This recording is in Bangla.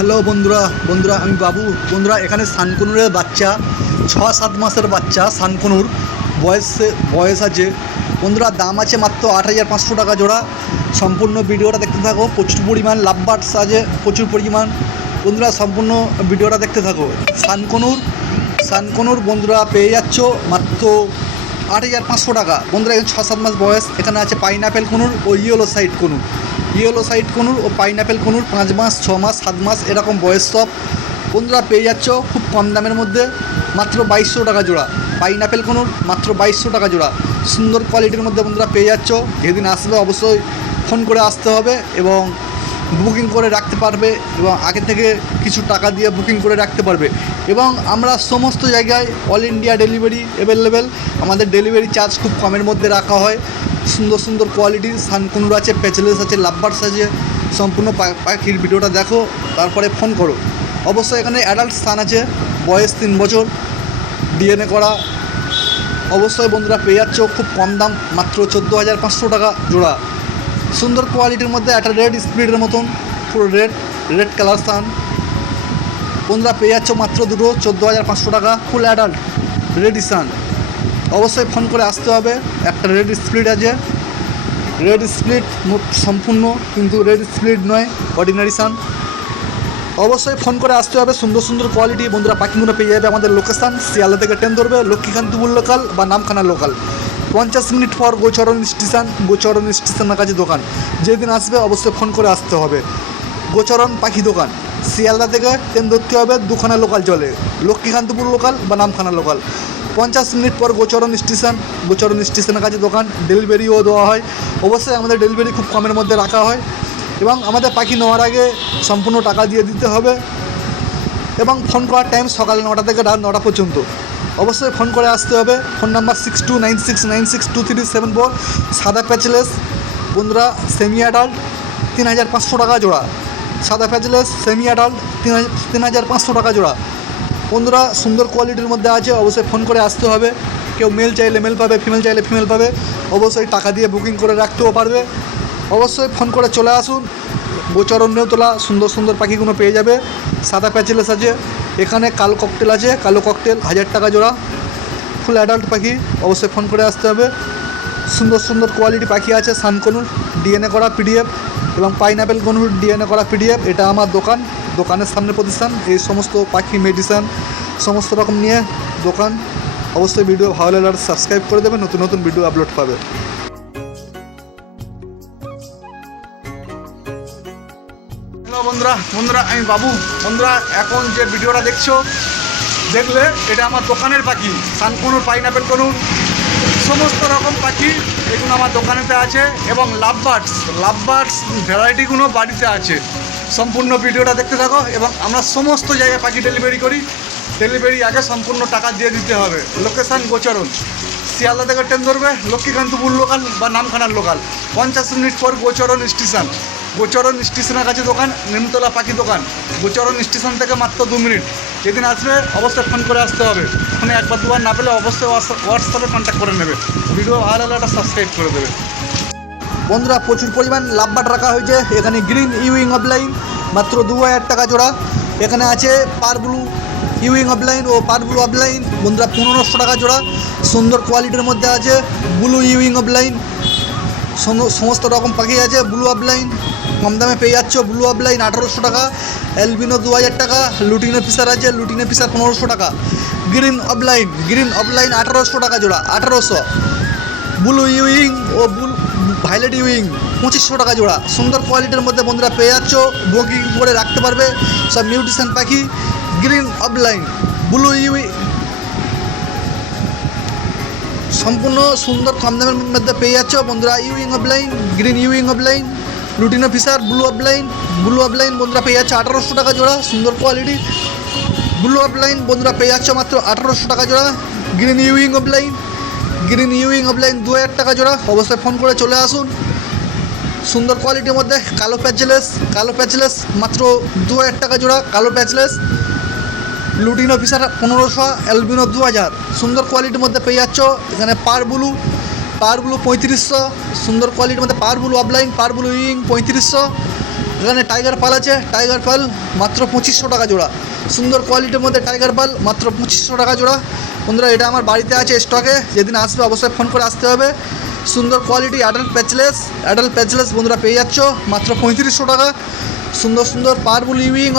হ্যালো বন্ধুরা। বন্ধুরা, আমি বাবু। বন্ধুরা, এখানে সানকুনুরের বাচ্চা ছ সাত মাসের বাচ্চা, সানকুনুর। বয়সে, বয়স আছে। বন্ধুরা, দাম আছে মাত্র আট হাজার পাঁচশো টাকা জোড়া। সম্পূর্ণ ভিডিওটা দেখতে থাকো। প্রচুর পরিমাণ লাভবার্ডস আছে, প্রচুর পরিমাণ। বন্ধুরা, সম্পূর্ণ ভিডিওটা দেখতে থাকো। সানকনুর সানকনুর বন্ধুরা, পেয়ে যাচ্ছ মাত্র আট হাজার পাঁচশো টাকা। বন্ধুরা এখন ছ সাত মাস বয়স। এখানে আছে পাইনাপেল কনুর ও yellow side conure. Yellow side conure ও পাইনাপেল কনুর, পাঁচ মাস, ছ মাস, সাত মাস, এরকম বয়স সব বন্ধুরা পেয়ে যাচ্ছ খুব কম দামের মধ্যে, মাত্র বাইশশো টাকা জোড়া। পাইনাপেল কনুর, মাত্র বাইশশো টাকা জোড়া। সুন্দর কোয়ালিটির মধ্যে বন্ধুরা পেয়ে যাচ্ছ, যেদিন আসবে অবশ্যই ফোন করে আসতে হবে এবং বুকিং করে রাখতে পারবে এবং আগে থেকে কিছু টাকা দিয়ে বুকিং করে রাখতে পারবে। এবং আমরা সমস্ত জায়গায় অল ইন্ডিয়া ডেলিভারি অ্যাভেলেবেল, আমাদের ডেলিভারি চার্জ খুব কমের মধ্যে রাখা হয়। সুন্দর সুন্দর কোয়ালিটির সানকুনুর আছে প্যাচেলেস আছে লাভবার্স আছে সম্পূর্ণ পাখির ভিডিওটা দেখো, তারপরে ফোন করো। অবশ্যই এখানে অ্যাডাল্ট স্থান আছে, বয়স তিন বছর ডিএনএ করা। অবশ্যই বন্ধুরা পেয়ে যাচ্ছ, খুব কম দাম, মাত্র চোদ্দ হাজার পাঁচশো টাকা জোড়া। সুন্দর কোয়ালিটির মধ্যে একটা রেড স্পিডের মতন, পুরো রেড রেড কালার স্থান। বন্ধুরা পেয়ে যাচ্ছ মাত্র দুটো, চোদ্দ হাজার পাঁচশো টাকা ফুল অ্যাডাল্ট রেড সান অবশ্যই ফোন করে আসতে হবে। একটা রেড স্প্লিট আছে। রেড স্প্লিট সম্পূর্ণ, কিন্তু রেড স্প্লিট নয় অর্ডিনারি সান অবশ্যই ফোন করে আসতে হবে। সুন্দর সুন্দর কোয়ালিটি বন্ধুরা পাখিগুলো পেয়ে যাবে আমাদের লোকেশান শিয়ালদা থেকে ট্রেন ধরবে। লক্ষ্মীকান্তপুর লোকাল বা নামখানা লোকাল পঞ্চাশ মিনিট পর গোচরণ স্টেশন গোচরণ স্টেশনের কাছে দোকান। যেদিন আসবে অবশ্যই ফোন করে আসতে হবে। গোচরণ পাখি দোকান। শিয়ালদা থেকে ট্রেন ধরতে হবে দুখানা লোকাল চলে লক্ষ্মীকান্তপুর লোকাল বা নামখানা লোকাল। পঞ্চাশ মিনিট পর গোচরণ স্টেশন, গোচরণ স্টেশনের কাছে দোকান, ডেলিভারিও দেওয়া হয়। অবশ্যই আমাদের ডেলিভারি খুব কমের মধ্যে রাখা হয় এবং আমাদের পাখি নেওয়ার আগে সম্পূর্ণ টাকা দিয়ে দিতে হবে এবং ফোন করার টাইম সকাল নটা থেকে রাত নটা পর্যন্ত। অবশ্যই ফোন করে আসতে হবে। Phone number six two nine six nine six two three seven four সাদা প্যাচলেস, বন্ধুরা সেমি অ্যাডাল্ট তিন হাজার পাঁচশো টাকা জোড়া। সাদা প্যাচলেস সেমি অ্যাডাল্ট তিন তিন হাজার পাঁচশো টাকা জোড়া। বন্ধুরা, সুন্দর কোয়ালিটির মধ্যে আছে, অবশ্যই ফোন করে আসতে হবে। কেউ মেল চাইলে মেল পাবে ফিমেল চাইলে ফিমেল পাবে। অবশ্যই টাকা দিয়ে বুকিং করে রাখতেও পারবে। অবশ্যই ফোন করে চলে আসুন। গোচরণ্যেও তোলা সুন্দর সুন্দর পাখিগুলো পেয়ে যাবে। সাদা প্যাচেলেস আছে, এখানে কালো ককটেল আছে। কালো ককটেল হাজার টাকা জোড়া। ফুল অ্যাডাল্ট পাখি, অবশ্যই ফোন করে আসতে হবে। সুন্দর সুন্দর কোয়ালিটি পাখি আছে, সানকনুর ডিএনএ করা পিডিএফ এবং পাইনাপেল কনুর ডিএনএ করা পিডিএফ, এটা আমার দোকান, দোকানের সামনে প্রতিষ্ঠান, এই সমস্ত পাখি মেডিসিন সমস্ত রকম নিয়ে দোকান। অবশ্যই ভিডিও ভালো লাগলে সাবস্ক্রাইব করে দেবে নতুন নতুন ভিডিও আপলোড পাবে। বন্ধুরা বন্ধুরা, আমি বাবু। বন্ধুরা, এখন যে ভিডিওটা দেখছ, দেখলে এটা আমার দোকানের পাখি, সানকনুর পাইনাপেল কনুর সমস্ত রকম পাখি এগুলো আমার দোকানেতে আছে এবং লাভবার্ডস লাভবার্ডস ভ্যারাইটিগুলো বাড়িতে আছে। সম্পূর্ণ ভিডিওটা দেখতে থাকো এবং আমরা সমস্ত জায়গায় পাখি ডেলিভারি করি। ডেলিভারি আগে সম্পূর্ণ টাকা দিয়ে দিতে হবে। লোকেশান গোচরণ। শিয়ালদা থেকে ট্রেন ধরবে, লক্ষ্মীকান্তপুর লোকাল বা নামখানার লোকাল পঞ্চাশ মিনিট পর গোচরণ স্টেশন। গোচরণ স্টেশনের কাছে দোকান, নিমতলা পাখি দোকান। গোচরণ স্টেশন থেকে মাত্র দু মিনিট। যেদিন আসবে, অবশ্যই ফোন করে আসতে হবে। ফোনে একবার, দুবার না পেলে অবশ্যই হোয়াটসঅ্যাপে কন্ট্যাক্ট করে নেবে। ভিডিও ভালো লাগলে একটা সাবস্ক্রাইব করে দেবে। বন্ধুরা, প্রচুর পরিমাণ লাভবাট রাখা হয়েছে। এখানে গ্রিন ইউইং অফলাইন মাত্র দু হাজার টাকা জোড়া। এখানে আছে পার ব্লু ইউইং অফলাইন ও পার ব্লু অফলাইন বন্ধুরা, পনেরোশো টাকা জোড়া। সুন্দর কোয়ালিটির মধ্যে আছে ব্লু ইউইং অফলাইন সমস্ত রকম পাখি আছে ব্লু অফলাইন কম দামে পেয়ে যাচ্ছ ব্লু অফলাইন আঠারোশো টাকা। অ্যালবিনো দু হাজার টাকা, লুটিনে পিসার আছে লুটিনে পিসার পনেরোশো টাকা। গ্রিন অফলাইন গ্রিন অফলাইন আঠারোশো টাকা জোড়া, আঠারোশো। ব্লু ইউইং ও ব্লু ভাইলেট ইউইং, পঁচিশশো টাকা জোড়া। সুন্দর কোয়ালিটির মধ্যে বন্ধুরা পেয়ে যাচ্ছ বুকিং করে রাখতে পারবে সব মিউটিশন পাখি, গ্রিন অফলাইন, ব্লু ইউই। সম্পূর্ণ সুন্দর কম দামের মধ্যে পেয়ে যাচ্ছ বন্ধুরা, euwing opaline, green euwing opaline. Lutino fischer blue opaline blue opaline বন্ধুরা পেয়ে যাচ্ছে আঠারোশো টাকা জোড়া, সুন্দর কোয়ালিটি ব্লু অফলাইন বন্ধুরা পেয়ে যাচ্ছ মাত্র আঠারোশো টাকা জোড়া। Green euwing opaline green euwing opaline দু হাজার টাকা জোড়া। অবশ্যই ফোন করে চলে আসুন। সুন্দর কোয়ালিটির মধ্যে কালো প্যাচলেস কালো প্যাচলেস মাত্র দু হাজার টাকা জোড়া, কালো প্যাচলেস লুটিন অফিসার পনেরোশো অ্যালবিনো দু হাজার। সুন্দর কোয়ালিটির মধ্যে পেয়ে যাচ্ছ। এখানে পার ব্লু পার ব্লু পঁয়ত্রিশশো, সুন্দর কোয়ালিটির মধ্যে pair blue opaline pair blue euwing পঁয়ত্রিশশো। এখানে টাইগার পাল আছে টাইগার পাল মাত্র পঁচিশশো টাকা জোড়া। সুন্দর কোয়ালিটির মধ্যে টাইগার পাল মাত্র পঁচিশশো টাকা জোড়া। বন্ধুরা, এটা আমার বাড়িতে আছে স্টকে যেদিন আসবে অবশ্যই ফোন করে আসতে হবে। সুন্দর quality adult patchless adult patchless বন্ধুরা পেয়ে যাচ্ছ, মাত্র পঁয়ত্রিশশো টাকা। সুন্দর সুন্দর পারবুল ইউইং